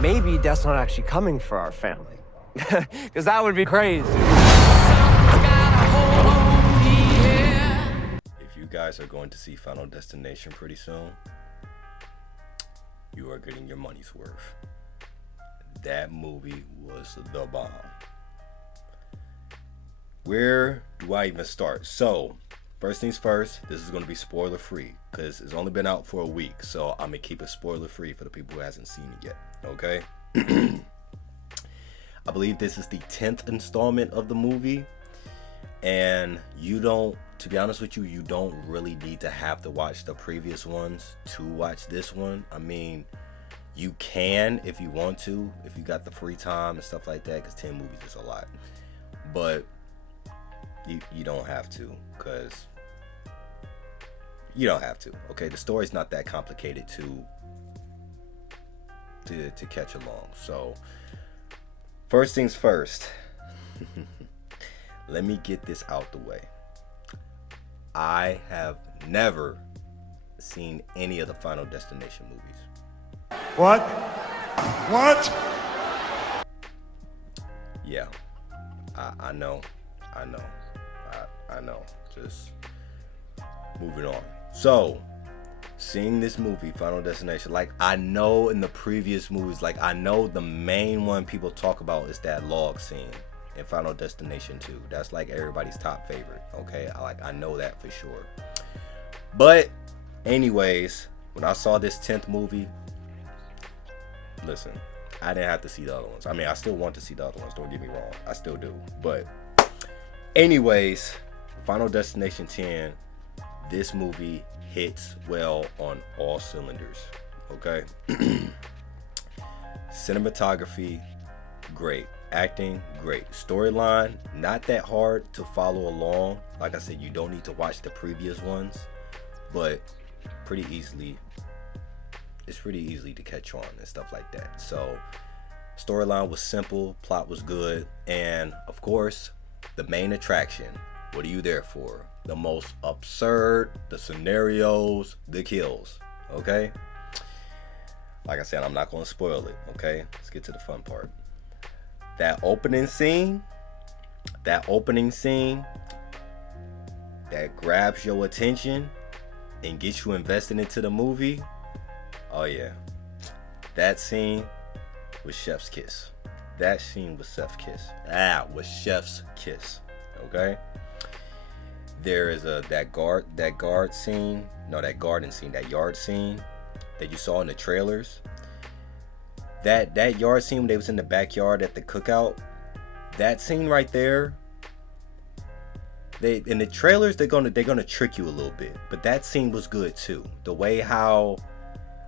maybe Death's not actually coming for our family. Because that would be crazy. If you guys are going to see Final Destination pretty soon, you are getting your money's worth. That movie was the bomb. Where do I even start? So, first things first, this is going to be spoiler free because it's only been out for a week. So, I'm going to keep it spoiler free for the people who hasn't seen it yet. Okay? I believe this is the 10th installment of the movie. And you don't, to be honest with you, you don't really need to have to watch the previous ones to watch this one. I mean, you can if you want to, if you got the free time and stuff like that, because 10 movies is a lot. But you don't have to, because you don't have to. Okay, the story's not that complicated to catch along. So, first things first. Let me get this out the way. I have never seen any of the Final Destination movies. What? What? Yeah, I know. I know. Just moving on. So, seeing this movie, Final Destination, like I know in the previous movies, like I know the main one people talk about is that log scene in Final Destination 2. That's like everybody's top favorite. Okay, I know that for sure. But anyways, when I saw this 10th movie, listen, I didn't have to see the other ones. I mean, I still want to see the other ones, don't get me wrong, I still do. But anyways, Final Destination 10, this movie hits well on all cylinders. Okay. Cinematography, great. Acting, great. Storyline, not that hard to follow along. Like I said, you don't need to watch the previous ones, but it's pretty easily to catch on and stuff like that. So, storyline was simple, plot was good, and of course, the main attraction. What are you there for? The most absurd, the scenarios, the kills. Okay? Like I said, I'm not going to spoil it. Okay? Let's get to the fun part. That opening scene that grabs your attention and gets you invested into the movie. Oh yeah. That scene was chef's kiss. That scene was chef's kiss. That was chef's kiss. Okay? There is that yard scene that you saw in the trailers. That yard scene when they was in the backyard at the cookout, that scene right there, they in the trailers they're gonna trick you a little bit, but that scene was good too. The way how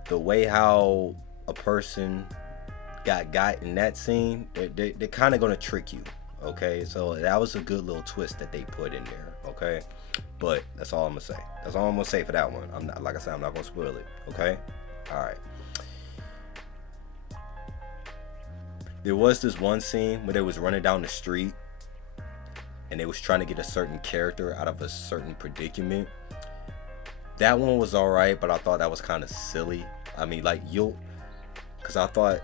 a person got in that scene, they're kind of gonna trick you. Okay, so that was a good little twist that they put in there. Okay, but that's all I'm gonna say. That's all I'm gonna say for that one. I'm not, like I said, I'm not gonna spoil it. Okay, all right. There was this one scene where they was running down the street and they was trying to get a certain character out of a certain predicament. That one was alright, but I thought that was kind of silly. I mean, like because I thought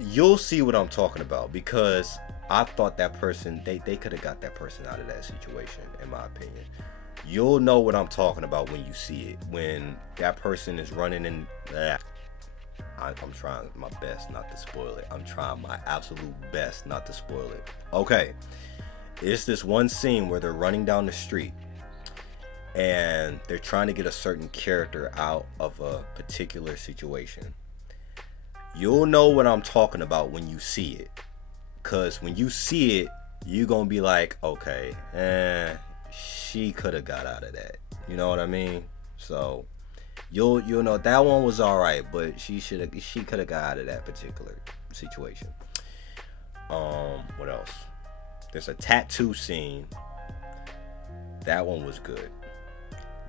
you'll see what I'm talking about, because I thought that person, they could have got that person out of that situation, in my opinion. You'll know what I'm talking about when you see it. When that person is running in... I'm trying my best not to spoil it. I'm trying my absolute best not to spoil it. Okay. It's this one scene where they're running down the street and they're trying to get a certain character out of a particular situation. You'll know what I'm talking about when you see it. Because when you see it, you're going to be like, okay, she could have got out of that. You know what I mean? So... You'll know that one was alright, but she could have got out of that particular situation. What else? There's a tattoo scene. That one was good.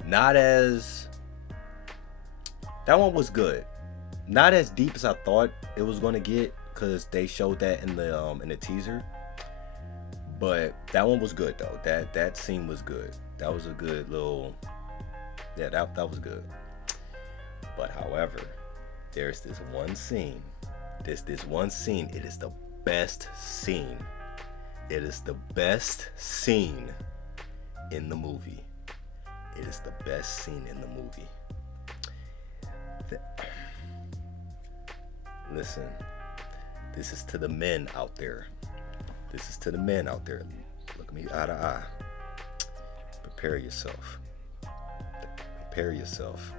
That one was good. Not as deep as I thought it was gonna get, because they showed that in the teaser. But that one was good though. That scene was good. That was a good little. Yeah, that was good. But however, there's this one scene this one scene, it is the best scene. It is the best scene in the movie. It is the best scene in the movie. Listen, this is to the men out there. This is to the men out there. Look me eye to eye. Prepare yourself. Prepare yourself.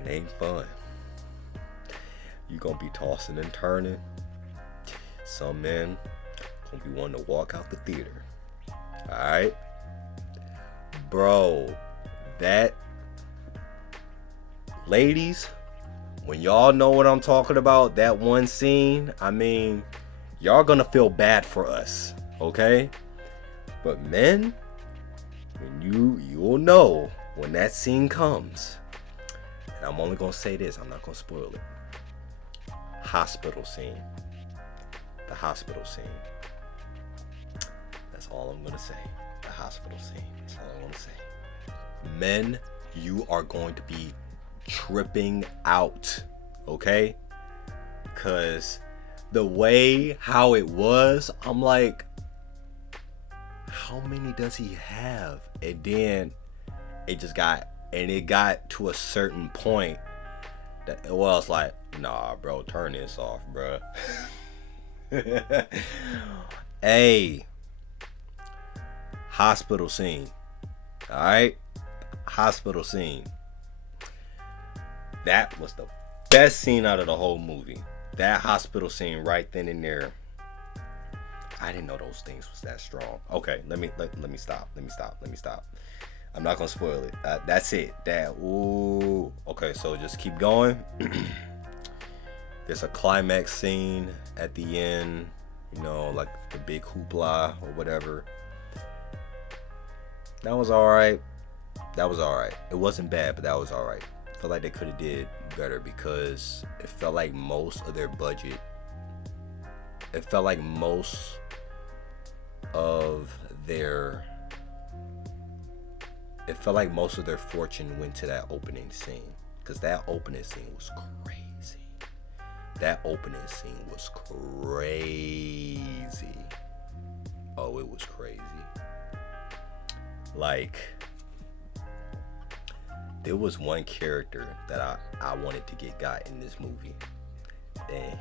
It ain't fun. You're gonna be tossing and turning. Some men gonna be wanting to walk out the theater. Alright? Bro, that, ladies, when y'all know what I'm talking about, that one scene, I mean, y'all gonna feel bad for us, okay? But men, when you'll know when that scene comes. And I'm only gonna say this, I'm not gonna spoil it. Hospital scene. The hospital scene. That's all I'm gonna say. The hospital scene. That's all I'm gonna say. Men, you are going to be tripping out, okay? Because the way how it was, I'm like, how many does he have? And then it got to a certain point that it was like, nah, bro, turn this off, bro. Hey, hospital scene. All right, hospital scene. That was the best scene out of the whole movie. That hospital scene right then and there. I didn't know those things was that strong. Okay, let me stop. I'm not gonna spoil it. That's it. Okay, so just keep going. There's a climax scene at the end, you know, like the big hoopla or whatever. That was alright. It wasn't bad, but that was alright. I feel like they could have did better because it felt like most of their budget, it felt like most of their fortune went to that opening scene, because that opening scene was crazy. Oh, it was crazy. Like, there was one character that I wanted to get got in this movie, and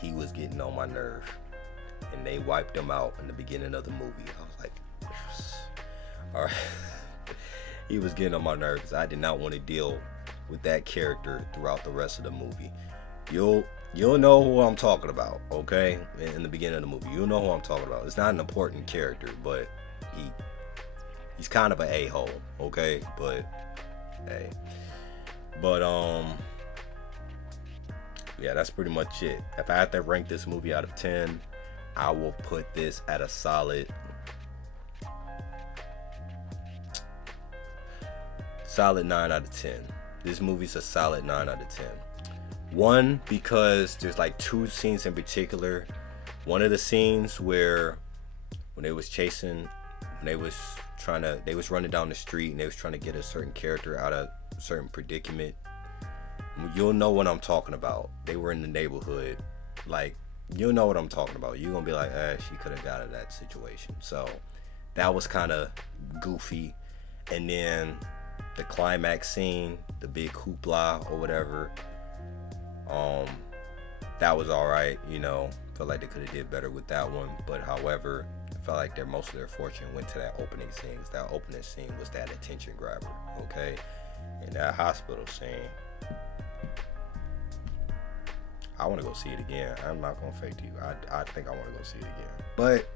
he was getting on my nerve, and they wiped him out in the beginning of the movie. I was like, yes. All right. He was getting on my nerves. I did not want to deal with that character throughout the rest of the movie. You'll know who I'm talking about, okay? In the beginning of the movie, you'll know who I'm talking about. It's not an important character, but he's kind of an a-hole, okay? But hey, yeah, that's pretty much it. If I had to rank this movie out of 10, I will put this at a solid 9 out of 10. This movie's a solid 9 out of 10. One, because there's like two scenes in particular. One of the scenes where when they was running down the street and they was trying to get a certain character out of a certain predicament. You'll know what I'm talking about. They were in the neighborhood. Like, you'll know what I'm talking about. You're gonna be like, she could have got out of that situation. So that was kind of goofy. And then the climax scene, the big hoopla or whatever, that was alright, you know. Felt like they could have did better with that one, but however, I felt like most of their fortune went to that opening scene. That opening scene was that attention grabber, okay? And that hospital scene, I want to go see it again. I'm not gonna fake to you. I think I want to go see it again. But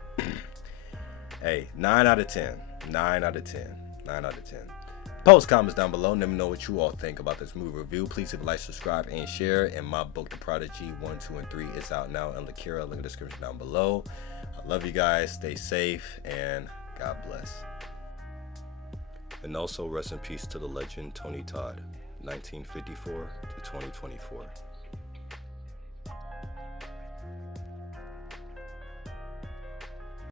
hey, 9 out of 10. 9 out of 10. 9 out of 10. Post comments down below. Let me know what you all think about this movie review. Please leave a like, subscribe, and share. And my book, The Prodigy 1, 2, and 3 is out now. And Lakira, link in the description down below. I love you guys. Stay safe and God bless. And also rest in peace to the legend Tony Todd, 1954 to 2024.